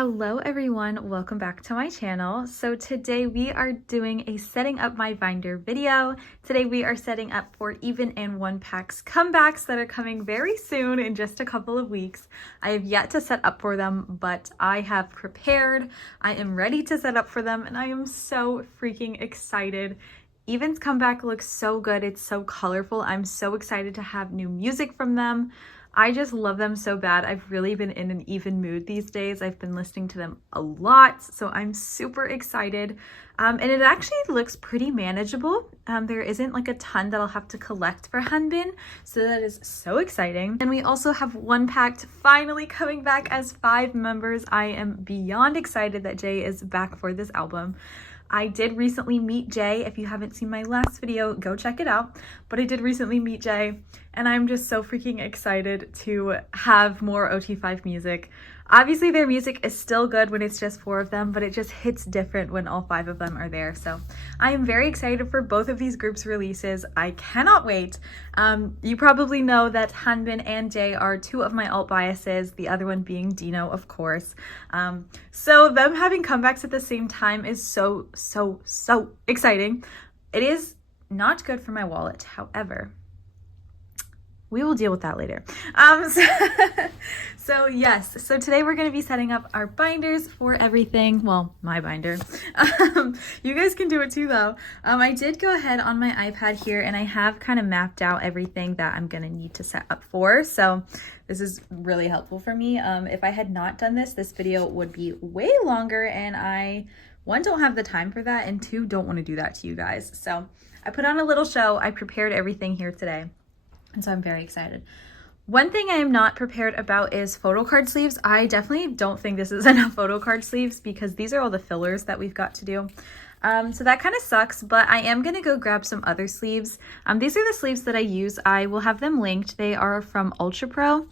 Hello everyone, welcome back to my channel. So today we are doing a setting up my binder video. Today we are setting up for Evnne and One Pact's comebacks that are coming very soon in just a couple of weeks. I have yet to set up for them, but I have prepared. I am ready to set up for them and I am so freaking excited. Evnne's comeback looks so good. It's so colorful. I'm so excited to have new music from them. I just love them so bad. I've really been in an Evnne mood these days. I've been listening to them a lot, so I'm super excited. And it actually looks pretty manageable. There isn't like a ton that I'll have to collect for Hanbin, so that is so exciting. And we also have One Pact finally coming back as 5 members. I am beyond excited that Jay is back for this album. I did recently meet Jay. If you haven't seen my last video, go check it out. But I did recently meet Jay, and I'm just so freaking excited to have more OT5 music. Obviously, their music is still good when it's just 4 of them, but it just hits different when all 5 of them are there. So I am very excited for both of these groups' releases. I cannot wait. You probably know that Hanbin and Jay are 2 of my alt biases, the other one being Dino, of course. So them having comebacks at the same time is so exciting. It is not good for my wallet, however. We will deal with that later. So yes, so today we're going to be setting up our binders for everything. Well, my binder. You guys can do it too though. I did go ahead on my iPad here and I have kind of mapped out everything that I'm going to need to set up for. So this is really helpful for me. If I had not done this, this video would be way longer and I, 1, don't have the time for that, and 2, don't want to do that to you guys. So I put on a little show. I prepared everything here today. And so I'm very excited. One thing I am not prepared about is photo card sleeves. I definitely don't think this is enough photo card sleeves because these are all the fillers that we've got to do. So that kind of sucks, but I am going to go grab some other sleeves. These are the sleeves that I use. I will have them linked. They are from Ultra Pro.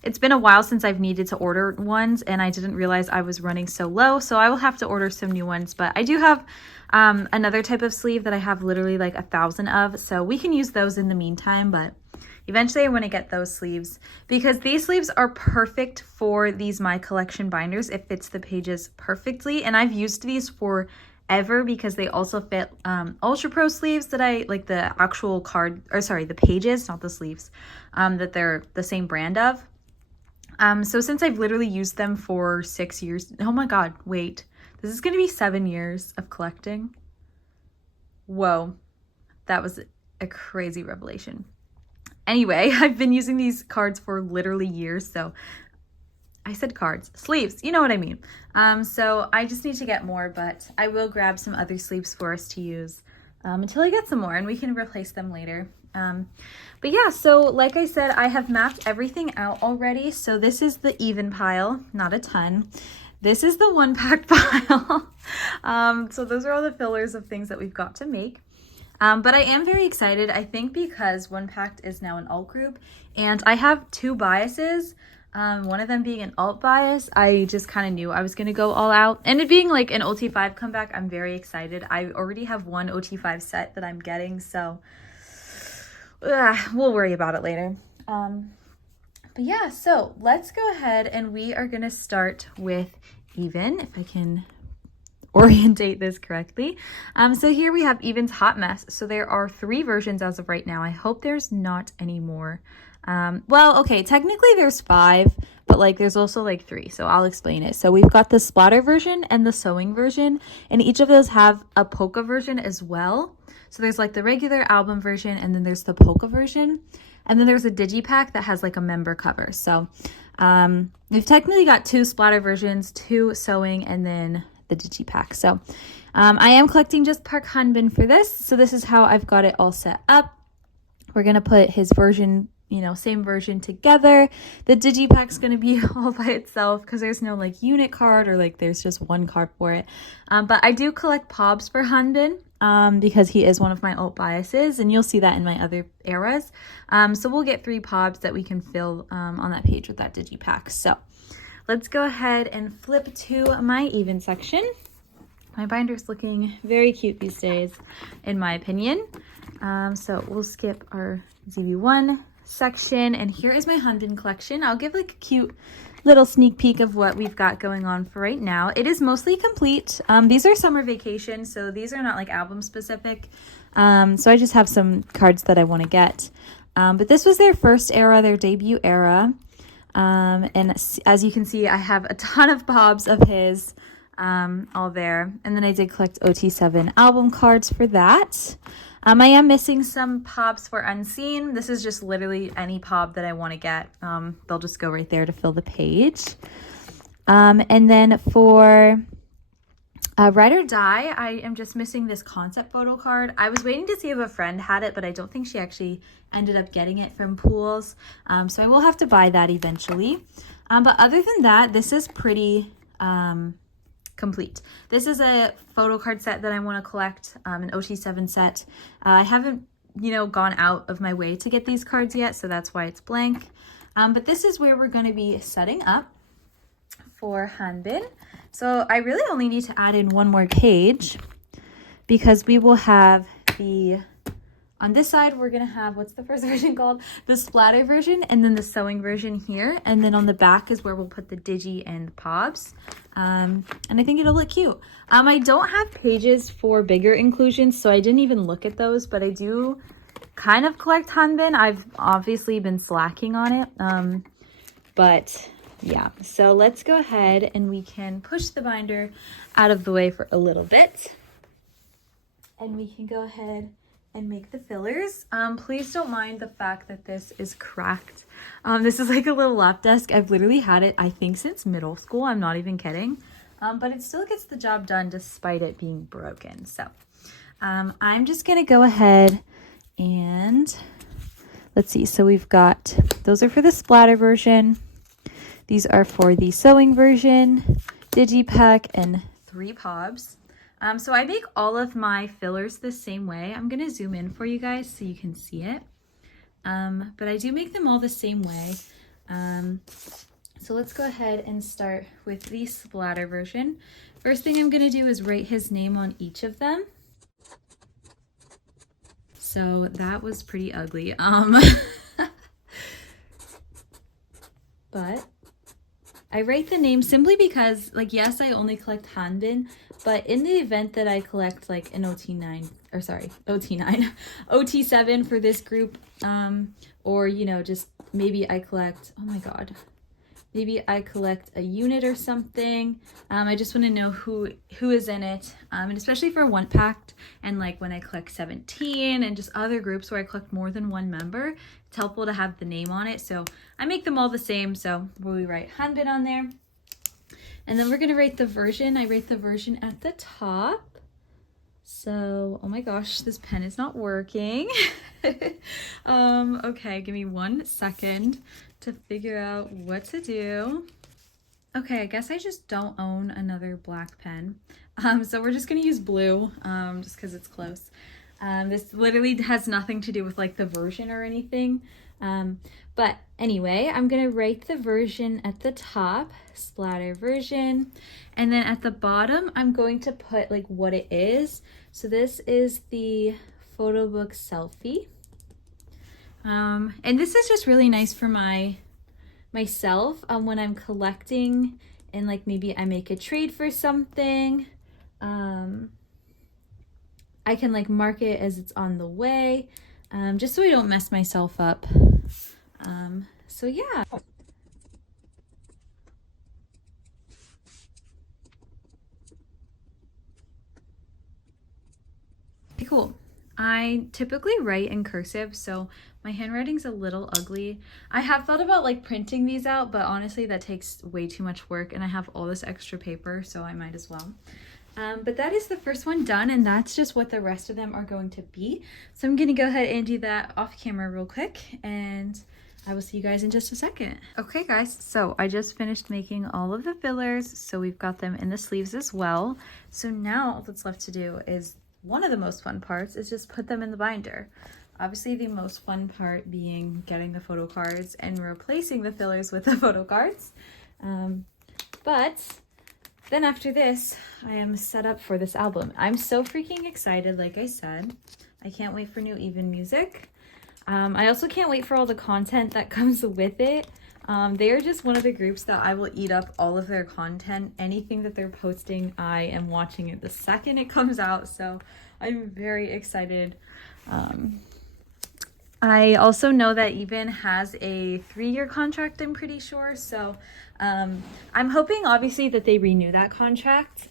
It's been a while since I've needed to order ones and I didn't realize I was running so low. So I will have to order some new ones, but I do have another type of sleeve that I have literally like 1,000 of. So we can use those in the meantime, but eventually I want to get those sleeves because these sleeves are perfect for these My Collection binders. It fits the pages perfectly. And I've used these forever because they also fit Ultra Pro sleeves that I like, the actual card, or sorry, the pages, not the sleeves, that they're the same brand of. So since I've literally used them for 6 years, oh my God, wait, this is going to be 7 years of collecting. Whoa, that was a crazy revelation. Anyway, I've been using these cards for literally years. So I said cards, sleeves, you know what I mean. So I just need to get more, but I will grab some other sleeves for us to use until I get some more and we can replace them later. But yeah, so like I said, I have mapped everything out already. So this is the Evnne pile, not a ton. This is the One Pact pile. So those are all the fillers of things that we've got to make. But I am very excited, I think, because One Pact is now an alt group and I have 2 biases. One of them being an alt bias. I just kind of knew I was going to go all out, and it being like an OT5 comeback, I'm very excited. I already have 1 OT5 set that I'm getting, so we'll worry about it later. But yeah, so let's go ahead and we are going to start with Evnne, if I can orientate this correctly. So here we have Evnne's Hot Mess. So there are 3 versions as of right now. I hope there's not any more. Well, okay, technically there's 5, but like there's also like 3, so I'll explain it. So we've got the splatter version and the sewing version, and each of those have a polka version as well. So there's like the regular album version, and then there's the polka version, and then there's a digipack that has like a member cover. So we've technically got 2 splatter versions, 2 sewing, and then the digipack. So I am collecting just Park Hanbin for this. So this is how I've got it all set up. We're gonna put his version, you know, same version together. The digipack's going to be all by itself because there's no like unit card or like there's just 1 card for it. But I do collect pobs for Hanbin because he is one of my alt biases, and you'll see that in my other eras. So we'll get 3 pobs that we can fill on that page with that digipack. So let's go ahead and flip to my Evnne section. My binder's looking very cute these days, in my opinion. So we'll skip our ZV1 section, and here is my Hanbin collection. I'll give like a cute little sneak peek of what we've got going on for right now. It is mostly complete. These are summer vacation, so these are not like album specific. So I just have some cards that I want to get. But this was their first era, their debut era. And as you can see, I have a ton of Bobs of his all there. And then I did collect OT7 album cards for that. I am missing some Pobs for Unseen. This is just literally any Pob that I want to get. They'll just go right there to fill the page. And then for Ride or Die, I am just missing this concept photo card. I was waiting to see if a friend had it, but I don't think she actually ended up getting it from Pools. So I will have to buy that eventually. But other than that, this is pretty complete. This is a photo card set that I want to collect, an OT7 set. I haven't, gone out of my way to get these cards yet, so that's why it's blank. But this is where we're going to be setting up for Hanbin. So I really only need to add in one more page because we will have on this side, we're going to have, what's the first version called? The splatter version, and then the sewing version here. And then on the back is where we'll put the digi and the Pobs. And I think it'll look cute. I don't have pages for bigger inclusions, so I didn't even look at those, but I do kind of collect Hanbin. I've obviously been slacking on it. But yeah, so let's go ahead and we can push the binder out of the way for a little bit. And we can go ahead and make the fillers. Please don't mind the fact that this is cracked. This is like a little lap desk. I've literally had it, I think, since middle school. I'm not even kidding. But it still gets the job done despite it being broken. So I'm just gonna go ahead and let's see. So we've got, those are for the splatter version. These are for the sewing version, digipack, and 3 Pobs. So I make all of my fillers the same way. I'm going to zoom in for you guys so you can see it. But I do make them all the same way. So let's go ahead and start with the splatter version. First thing I'm going to do is write his name on each of them. So that was pretty ugly. But I write the name simply because, like, yes, I only collect Hanbin, but in the event that I collect like an OT9, OT7 for this group, or, just maybe I collect, oh my God, maybe I collect a unit or something. I just want to know who is in it. And especially for One Pact and like when I collect 17 and just other groups where I collect more than one member, it's helpful to have the name on it. So I make them all the same. So we write Hanbin on there. And then we're going to write the version. I write the version at the top. So, oh my gosh, this pen is not working. Okay, give me 1 second to figure out what to do. Okay, I guess I just don't own another black pen. So we're just going to use blue, just because it's close. This literally has nothing to do with like the version or anything. But anyway, I'm going to write the version at the top, splatter version. And then at the bottom, I'm going to put like what it is. So this is the photo book selfie. And this is just really nice for myself when I'm collecting and like maybe I make a trade for something. I can like mark it as it's on the way, just so I don't mess myself up. So yeah. Cool. I typically write in cursive, so my handwriting's a little ugly. I have thought about like printing these out, but honestly that takes way too much work and I have all this extra paper, so I might as well. But that is the first one done, and that's just what the rest of them are going to be. So I'm gonna go ahead and do that off camera real quick, and I will see you guys in just a second. Okay guys, so I just finished making all of the fillers, so we've got them in the sleeves as well. So now all that's left to do is, one of the most fun parts is just put them in the binder. Obviously the most fun part being getting the photo cards and replacing the fillers with the photo cards. But then after this, I am set up for this album. I'm so freaking excited, like I said. I can't wait for new Evnne music. I also can't wait for all the content that comes with it. They are just one of the groups that I will eat up all of their content. Anything that they're posting, I am watching it the second it comes out, so I'm very excited. I also know that Evnne has a 3-year contract, I'm pretty sure, so I'm hoping obviously that they renew that contract.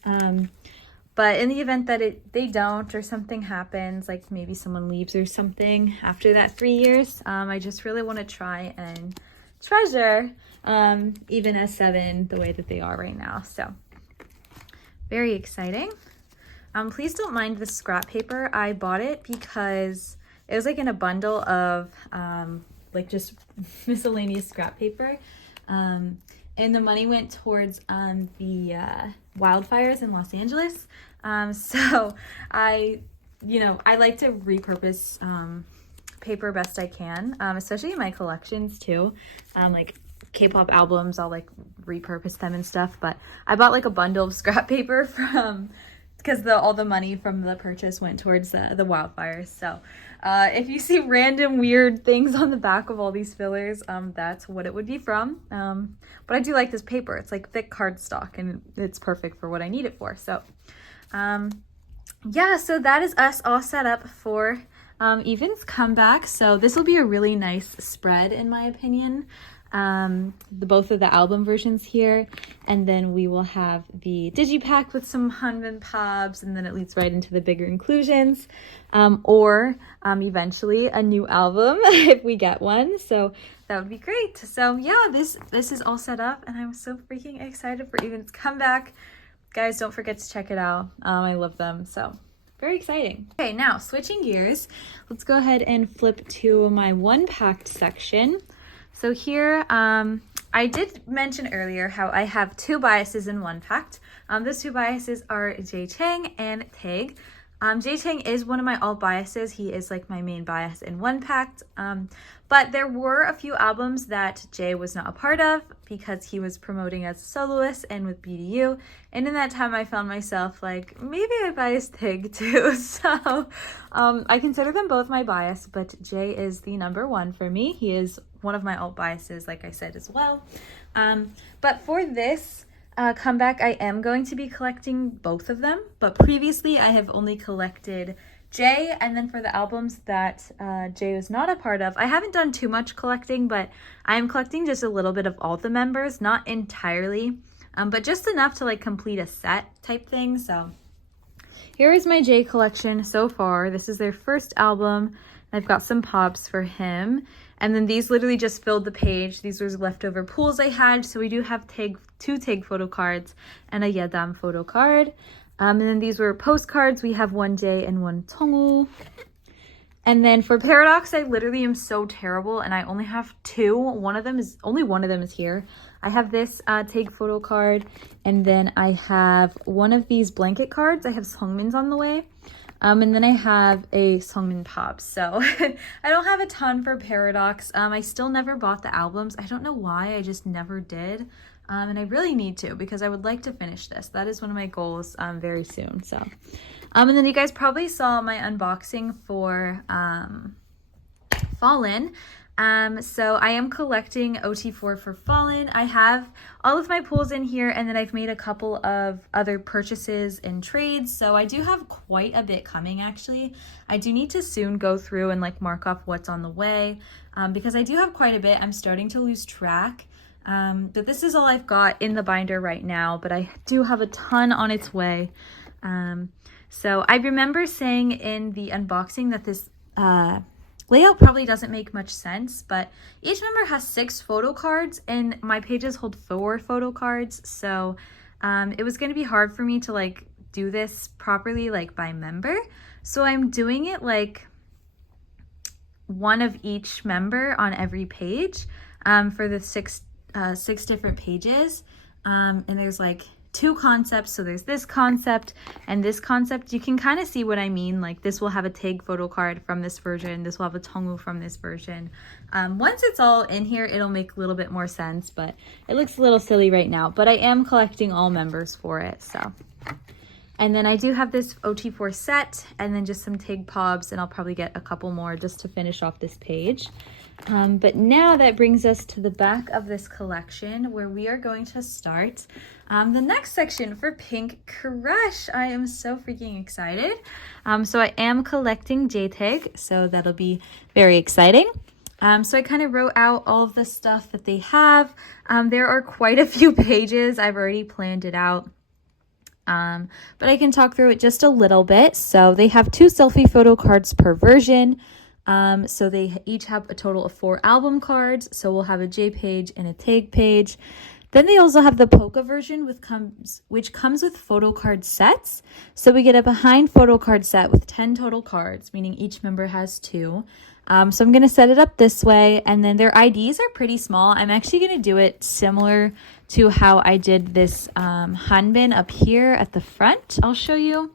But in the event that they don't, or something happens, like maybe someone leaves or something after that 3 years, I just really want to try and treasure even S7 the way that they are right now. So very exciting. Please don't mind the scrap paper. I bought it because it was like in a bundle of like just miscellaneous scrap paper. And the money went towards the wildfires in Los Angeles. So I like to repurpose paper best I can, especially in my collections too. Like K-pop albums, I'll like repurpose them and stuff. But I bought like a bundle of scrap paper because all the money from the purchase went towards the wildfires. So if you see random weird things on the back of all these fillers, that's what it would be from. But I do like this paper. It's like thick cardstock and it's perfect for what I need it for. So yeah, so that is us all set up for Evnne's comeback. So this will be a really nice spread in my opinion. Both of the album versions here, and then we will have the digipack with some Hanbin Pobs, and then it leads right into the bigger inclusions, or eventually a new album if we get one. So that would be great. So yeah, this is all set up, and I'm so freaking excited for Evnne's comeback. Guys, don't forget to check it out. I love them, so very exciting. Okay, now switching gears, let's go ahead and flip to my One Pact section. So here, I did mention earlier how I have 2 biases in One Pact. Those 2 biases are Jae Chang and Taeg. Jae Chang is one of my alt biases. He is like my main bias in One Pact. But there were a few albums that Jae was not a part of because he was promoting as a soloist and with BDU. And in that time, I found myself like, maybe I biased Taeg too. So I consider them both my bias, but Jae is the #1 for me. He is one of my alt biases, like I said as well. But for this comeback, I am going to be collecting both of them. But previously, I have only collected Jae, and then for the albums that Jae was not a part of, I haven't done too much collecting, but I am collecting just a little bit of all the members, not entirely, but just enough to like complete a set type thing. So here is my Jae collection so far. This is their first album. I've got some pops for him. And then these literally just filled the page. These were leftover pools I had. So we do have 2 Taeg photo cards and a Yedam photo card. And then these were postcards. We have 1 Jae and 1 Tongwoo. And then for Paradox, I literally am so terrible and I only have 2. Only one of them is here. I have this Taeg photo card, and then I have one of these blanket cards. I have Seongmin's on the way. And then I have a Seongmin Pop. So I don't have a ton for Paradox. I still never bought the albums. I don't know why, I just never did. And I really need to because I would like to finish this. That is one of my goals very soon. So, and then you guys probably saw my unboxing for Fallen. So I am collecting OT4 for Fallen. I have all of my pulls in here, and then I've made a couple of other purchases and trades. So I do have quite a bit coming actually. I do need to soon go through and like mark off what's on the way because I do have quite a bit. I'm starting to lose track. But this is all I've got in the binder right now, but I do have a ton on its way. So I remember saying in the unboxing that this layout probably doesn't make much sense, but each member has 6 photo cards and my pages hold 4 photo cards. So it was going to be hard for me to like do this properly, like by member. So I'm doing it like one of each member on every page for the 6 different pages. And there's like 2 concepts. So there's this concept and this concept. You can kind of see what I mean. Like this will have a Taeg photo card from this version. This will have a Tongwoo from this version. Once it's all in here, it'll make a little bit more sense, but it looks a little silly right now. But I am collecting all members for it. So And then I do have this OT4 set and then just some TIG pobs, and I'll probably get a couple more just to finish off this page. But now that brings us to the back of this collection where we are going to start the next section for Pink Crush. I am so freaking excited. So I am collecting JTIG, so that'll be very exciting. So I kind of wrote out all of the stuff that they have. There are quite a few pages. I've already planned it out. But I can talk through it just a little bit. So they have 2 selfie photo cards per version. So they each have a total of 4 album cards. So we'll have a J page and a TIG page. Then they also have the Polka version, which comes with photo card sets. So we get a behind photo card set with 10 total cards, meaning each member has 2. So I'm going to set it up this way, and then their IDs are pretty small. I'm actually going to do it similar to how I did this hanbin up here at the front. I'll show you.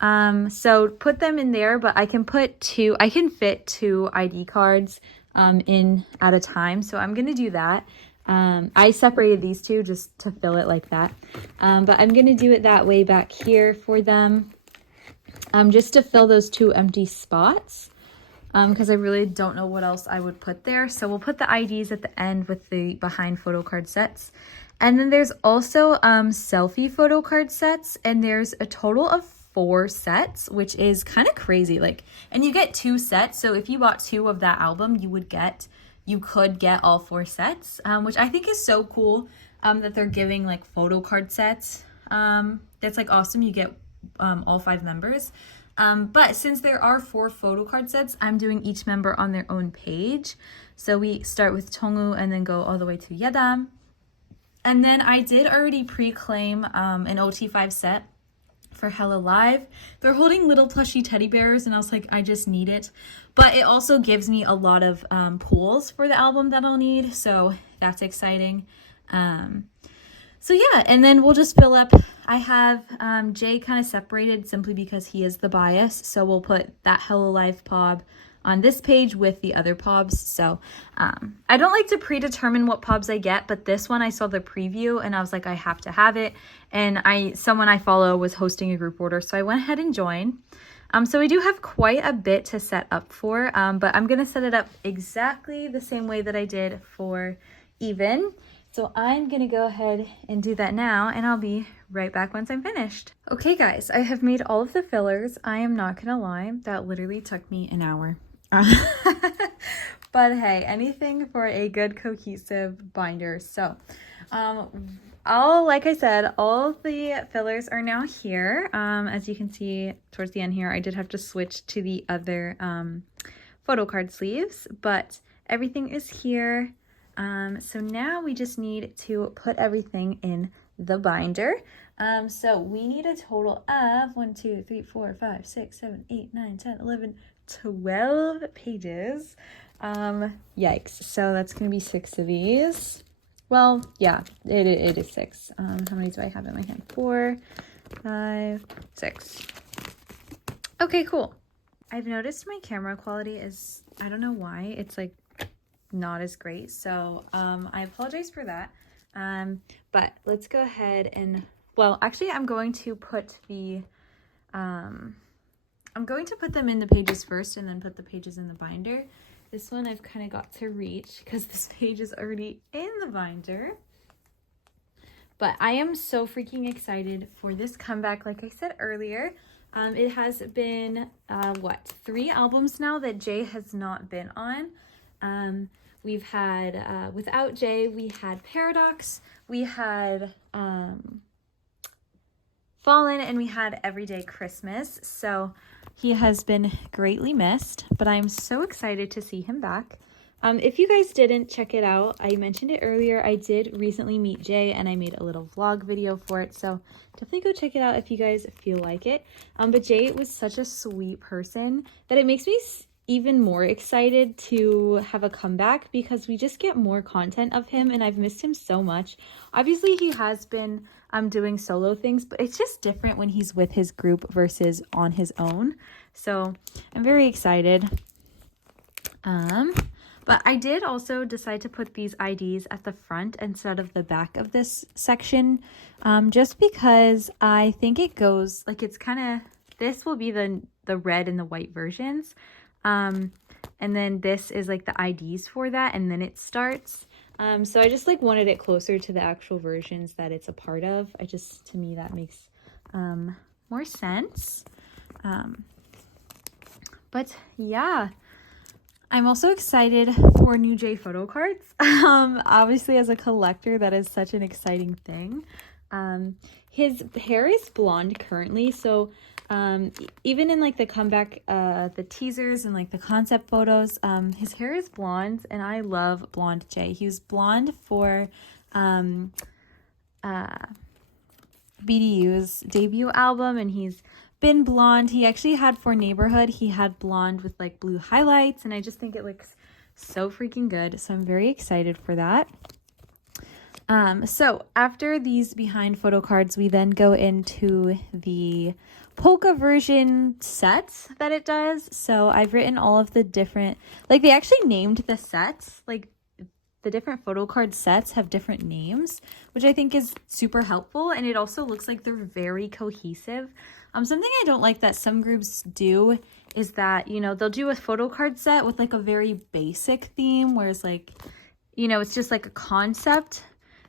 So put them in there, but I can fit 2 ID cards in at a time. So I'm going to do that. I separated these 2 just to fill it like that. But I'm going to do it that way back here for them, just to fill those 2 empty spots. Because I really don't know what else I would put there. So we'll put the IDs at the end with the behind photo card sets. And then there's also selfie photo card sets, and there's a total of 4 sets, which is kind of crazy. And you get 2 sets. So if you bought 2 of that album, you could get all 4 sets, which I think is so cool that they're giving photo card sets. That's awesome. You get all 5 members. But since there are 4 photo card sets, I'm doing each member on their own page. So we start with Tongu and then go all the way to Yedam. And then I did already pre-claim an OT5 set for Hella Live. They're holding little plushy teddy bears, and I was like, I just need it. But it also gives me a lot of pools for the album that I'll need, so that's exciting. So yeah, and then we'll just fill up. I have Jay kind of separated simply because he is the bias. So we'll put that Hello Life pob on this page with the other pobs. So I don't like to predetermine what pobs I get, but this one I saw the preview and I was like, I have to have it. And someone I follow was hosting a group order, so I went ahead and joined. So we do have quite a bit to set up for, but I'm going to set it up exactly the same way that I did for Evnne. So I'm going to go ahead and do that now, and I'll be right back once I'm finished. Okay, guys, I have made all of the fillers. I am not going to lie, that literally took me an hour. But hey, anything for a good cohesive binder. So like I said, all of the fillers are now here. As you can see towards the end here, I did have to switch to the other photo card sleeves, but everything is here. So now we just need to put everything in the binder. So we need a total of 1, 2, 3, 4, 5, 6, 7, 8, 9, 10, 11, 12 pages. Yikes. So that's going to be 6 of these. Well, yeah, it is 6. How many do I have in my hand? 4, 5, 6. Okay, cool. I've noticed my camera quality is, I don't know why, it's not as great, so I apologize for that, but let's go ahead and, well, actually I'm going to put them in the pages first and then put the pages in the binder. This one I've kind of got to reach because this page is already in the binder, but I am so freaking excited for this comeback. Like I said earlier, it has been 3 albums now that Jay has not been on. We've had, without Jay, we had Paradox, we had Fallen, and we had Everyday Christmas. So he has been greatly missed, but I'm so excited to see him back. If you guys didn't check it out, I mentioned it earlier, I did recently meet Jay and I made a little vlog video for it. So definitely go check it out if you guys feel like it. But Jay was such a sweet person that it makes me even more excited to have a comeback because we just get more content of him and I've missed him so much. Obviously he has been doing solo things, but it's just different when he's with his group versus on his own. So I'm very excited. But I did also decide to put these IDs at the front instead of the back of this section, just because I think it goes, like it's kind of, this will be the red and the white versions. And then this is like the IDs for that, and then it starts. So I just like wanted it closer to the actual versions that it's a part of. To me, that makes more sense. But yeah, I'm also excited for new J photo cards. Obviously as a collector, that is such an exciting thing. His hair is blonde currently, so even in like the comeback, the teasers and like the concept photos, his hair is blonde, and I love blonde Jay. He was blonde for BDU's debut album, and he's been blonde. He actually had for Neighborhood, he had blonde with like blue highlights, and I just think it looks so freaking good. So I'm very excited for that. So after these behind photo cards, we then go into the polka version sets that it does. So I've written all of the different, like they actually named the sets, like the different photo card sets have different names, which I think is super helpful. And it also looks like they're very cohesive. Something I don't like that some groups do is that, you know, they'll do a photo card set with like a very basic theme, whereas like, you know, it's just like a concept.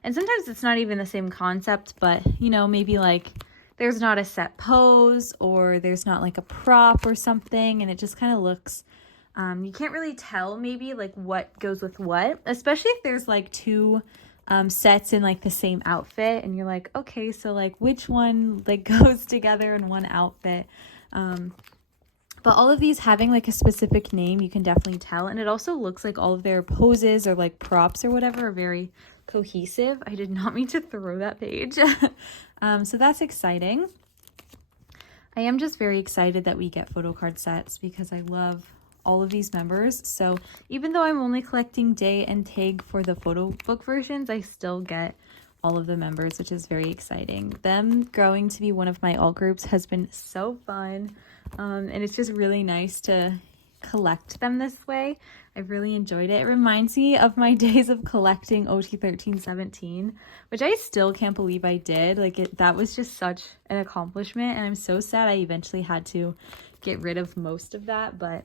And sometimes it's not even the same concept, but, you know, maybe like there's not a set pose or there's not like a prop or something. And it just kind of looks, you can't really tell maybe like what goes with what, especially if there's like two sets in like the same outfit and you're like, okay, so like which one like goes together in one outfit. But all of these having like a specific name, you can definitely tell. And it also looks like all of their poses or like props or whatever are very cohesive. I did not mean to throw that page. So that's exciting. I am just very excited that we get photo card sets because I love all of these members. So even though I'm only collecting Day and Tig for the photo book versions, I still get all of the members, which is very exciting. Them growing to be one of my alt groups has been so fun. And it's just really nice to collect them this way. I've really enjoyed it. It reminds me of my days of collecting OT 1317, which I still can't believe I did. Like that was just such an accomplishment, and I'm so sad I eventually had to get rid of most of that, but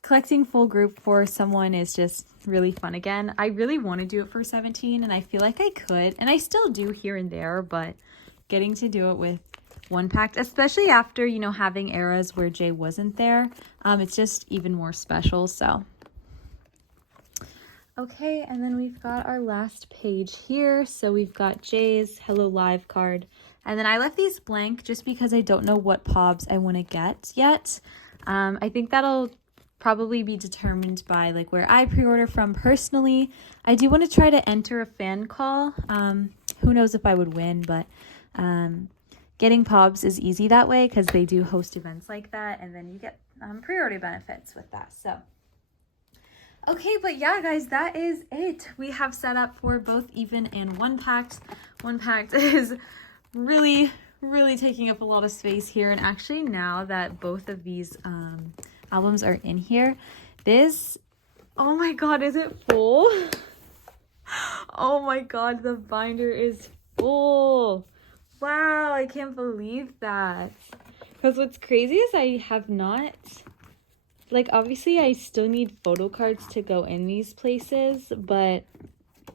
collecting full group for someone is just really fun again. I really want to do it for 17, and I feel like I could, and I still do here and there, but getting to do it with One Pact, especially after, you know, having eras where Jay wasn't there, it's just even more special. So okay, and then we've got our last page here. So we've got Jay's Hello Live card, and then I left these blank just because I don't know what pobs I want to get yet. I think that'll probably be determined by like where I pre-order from personally. I do want to try to enter a fan call. Who knows if I would win, but getting pobs is easy that way because they do host events like that, and then you get pre-order benefits with that. So okay, but yeah, guys, that is it. We have set up for both Evnne and One Pact. One Pact is really taking up a lot of space here, and actually now that both of these albums are in here, this, oh my god, is it full? Oh my god, the binder is full. Wow, I can't believe that. Because what's crazy is I have not, like, obviously I still need photo cards to go in these places, but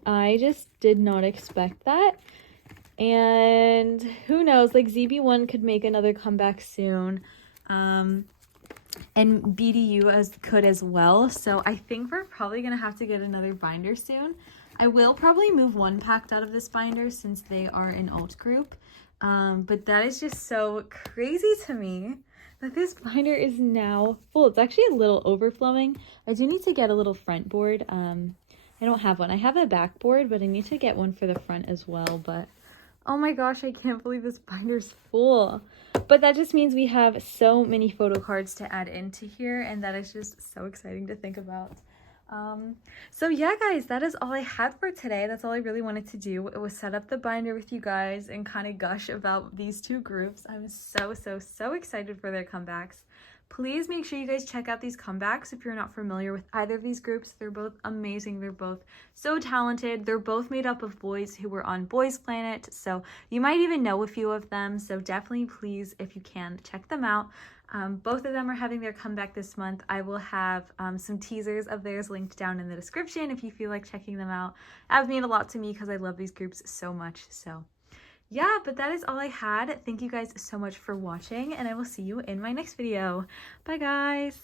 I just did not expect that. And who knows, like ZB1 could make another comeback soon. And BDU could as well. So I think we're probably going to have to get another binder soon. I will probably move One Pact out of this binder since they are an alt group. But that is just so crazy to me that this binder is now full. It's actually a little overflowing. I do need to get a little front board. I don't have one. I have a back board, but I need to get one for the front as well. But oh my gosh, I can't believe this binder's full. But that just means we have so many photo cards to add into here, and that is just so exciting to think about. So yeah, guys, that is all I had for today. That's all I really wanted to do. It was set up the binder with you guys and kind of gush about these two groups. I'm so excited for their comebacks. please make sure you guys check out these comebacks if you're not familiar with either of these groups. They're both amazing. They're both so talented. They're both made up of boys who were on Boys Planet, so you might even know a few of them. So definitely, please, if you can, check them out. Both of them are having their comeback this month. I will have some teasers of theirs linked down in the description if you feel like checking them out. That means a lot to me because I love these groups so much. So yeah, but that is all I had. Thank you guys so much for watching, and I will see you in my next video. Bye, guys.